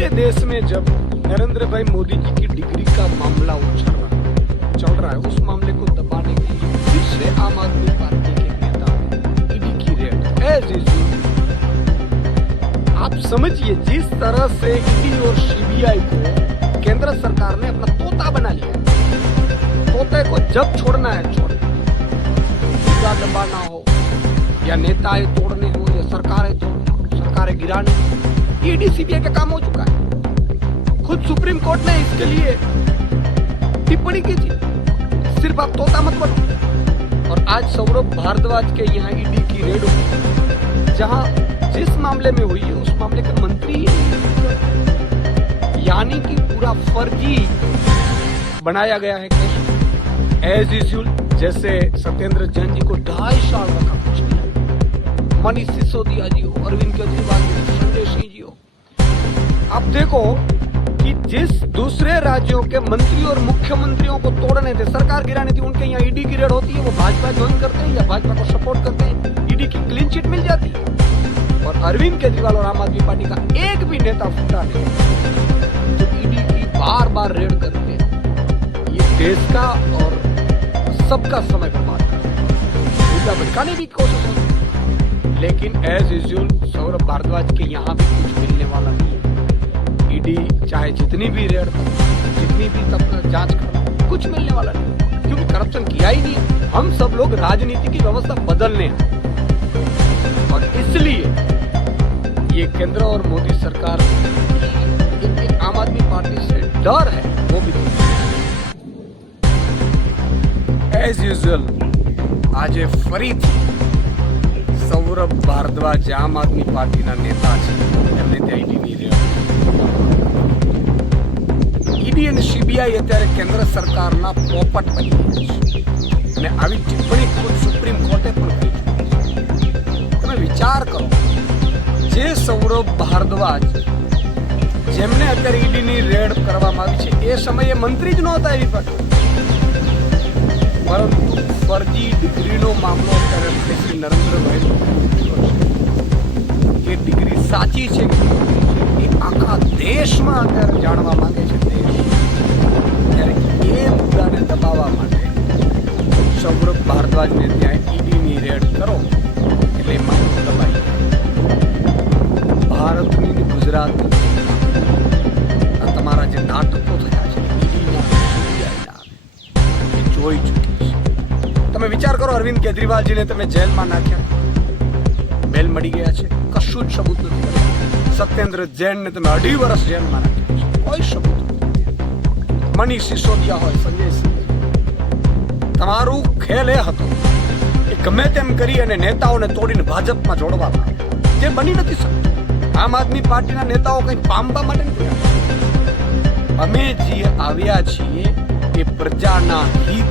पूरे देश में जब नरेंद्र भाई मोदी जी की डिग्री का मामला चल रहा है, उस मामले को दबाने के लिए फिर से आम आदमी पार्टी के नेता ईडी की रेड एज यूजुअल। आप समझिए, जिस तरह से ईडी और सीबीआई को केंद्र सरकार ने अपना तोता बना लिया, तोते को जब छोड़ना है छोड़, दबाना हो या नेताएं तोड़ने हो या सरकारें गिराने, ईडी सीबीआई का काम हो चुका है। खुद सुप्रीम कोर्ट ने इसके लिए टिप्पणी की थी, सिर्फ आप तोता मत बनो। और आज सौरभ भारद्वाज के यहाँ ईडी की रेड हुई, जहां जिस मामले में हुई है उस मामले का मंत्री ही नहीं, यानी कि पूरा फर्जी बनाया गया है केस एज यूजुअल। जैसे सत्येंद्र जैन जी को 2.5 साल रखा, कुछ नहीं। मनीष सिसोदिया जी हो, अरविंद केजरीवाल जी, संजय सिंह जी हो, आप देखो कि जिस दूसरे राज्यों के मंत्री और मुख्यमंत्रियों को तोड़ने थे, सरकार गिरानी थी, उनके यहाँ ईडी की रेड होती है, वो भाजपा ज्वाइन करते हैं या भाजपा को सपोर्ट करते हैं, ईडी की क्लीन चिट मिल जाती है। और अरविंद केजरीवाल और आम आदमी पार्टी का एक भी नेता फूटा नहीं, तो ईडी की बार बार रेड करके ये देश का और सबका समय बर्बाद कर मुद्दा भटकाने की कोशिश होती है। लेकिन एज यूजुअल सौरभ भारद्वाज के यहाँ भी कुछ मिलने वाला नहीं है। ईडी चाहे जितनी भी रेड करो, जितनी भी तब जांच करो, कुछ मिलने वाला नहीं, क्योंकि करप्शन किया ही नहीं है। हम सब लोग राजनीति की व्यवस्था बदलने हैं, और इसलिए ये केंद्र और मोदी सरकार इनकी आम आदमी पार्टी से डर है, वो भी એઝ યુઝ્યુઅલ આજે ફરીથી સૌરભ ભારદ્વાજ આમ આદમી પાર્ટીના નેતા છે, એમને ત્યાં ઈડીની રેડ। ઈડી અને સીબીઆઈ અત્યારે કેન્દ્ર સરકારના પોપટ બની ગયા છે, અને આવી ટિપ્પણી ખુદ સુપ્રીમ કોર્ટે પણ કરી છે। તમે વિચાર કરો, જે સૌરભ ભારદ્વાજ જેમને અત્યારે ઈડીની રેડ કરવામાં આવી છે, એ સમયે મંત્રી જ નહોતા એવી પાર્ટી, પરંતુ ફરજી ડિગ્રીનો મામલો અત્યારે શ્રી નરેન્દ્રભાઈ એ ડિગ્રી સાચી છે એ આખા દેશમાં અત્યારે જાણવા માંગે છે દેશ। ત્યારે એ મુદ્દાને દબાવવા માટે સૌરભ ભારદ્વાજને ત્યાં ઈડીની રેડ કરો એટલે મામલો દબાઈ। ભારતની ગુજરાતની આ તમારા જે નાટકો થયા છે ઈડીના એ જોઈ ચૂકી। તમે વિચાર કરો, અરવિંદ કેજરીવાલજીને તમે જેલમાં નાખ્યા, બેલ મળી ગયા છે, કશું જ સબૂત નથી। સત્યેન્દ્ર જૈનને તમે 2.5 વર્ષ જેલમાં નાખ્યા છે, કોઈ સબૂત નથી। મનીષ સિસોદિયા હોય, સંજય સિંહ, તમારું ખેલ એ હતો કે ગમે તેમ કરી અને નેતાઓને તોડીને ભાજપમાં જોડવામાં, જે બની નથી શકતું। આમ આદમી પાર્ટીના નેતાઓ કંઈ પામવા માટે નથી આવ્યા। અમે જે આવ્યા છીએ એ પ્રજાના હિત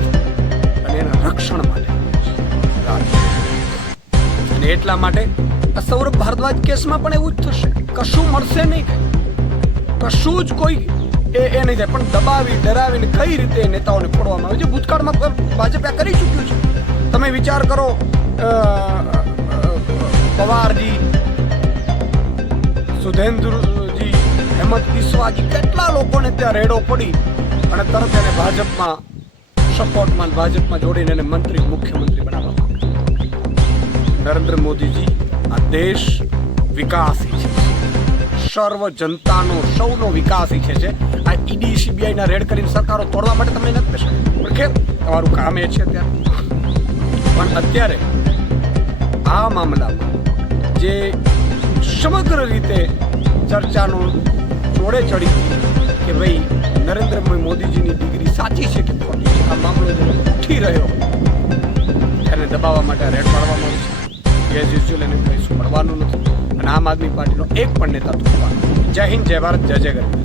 એના રક્ષણ માટે, અને એટલા માટે આ સૌરભ ભારદ્વાજ કેસમાં પણ એવું જ થશે। કશું મળશે નહીં, કશું જ કોઈ એ નહીં થાય, પણ દબાવી ડરાવીને કઈ રીતે નેતાઓને ફોડવામાં આવે છે, ભૂતકાળમાં ભાજપે કરી ચૂક્યું છે। તમે વિચાર કરો, પવારજી, સુધેન્દ્રજી, હેમંત બિસ્વાજી, કેટલા લોકોને ત્યાં રેડો પડી અને તરત એને ભાજપમાં સપોર્ટમાં ભાજપમાં જોડીને એને મંત્રી મુખ્યમંત્રી બનાવવા માંગે। નરેન્દ્ર મોદીજી, આ દેશ વિકાસી છે, સર્વ જનતાનો સૌનો વિકાસ ઈચ્છે છે। આ ઈડી સીબીઆઈના રેડ કરીને સરકારો તોડવા માટે તમે નથી બેસો, પણ કેમ, તમારું કામ એ છે અત્યારે। પણ અત્યારે આ મામલામાં જે સમગ્ર રીતે ચર્ચાનો જોડે ચડી કે ભાઈ નરેન્દ્ર મોદીજીની ડિગ્રી સાચી છે કે ખોટી છે, આ મામલો જે ઉઠી રહ્યો એને દબાવવા માટે રેડ પાડવામાં આવે છે। એઝ યુઝ્યુઅલ એને કંઈ મળવાનું નથી, અને આમ આદમી પાર્ટીનો એક પણ નેતા તૂટવાનો। જય હિન્દ, જય ભારત, જય જય ગરવી।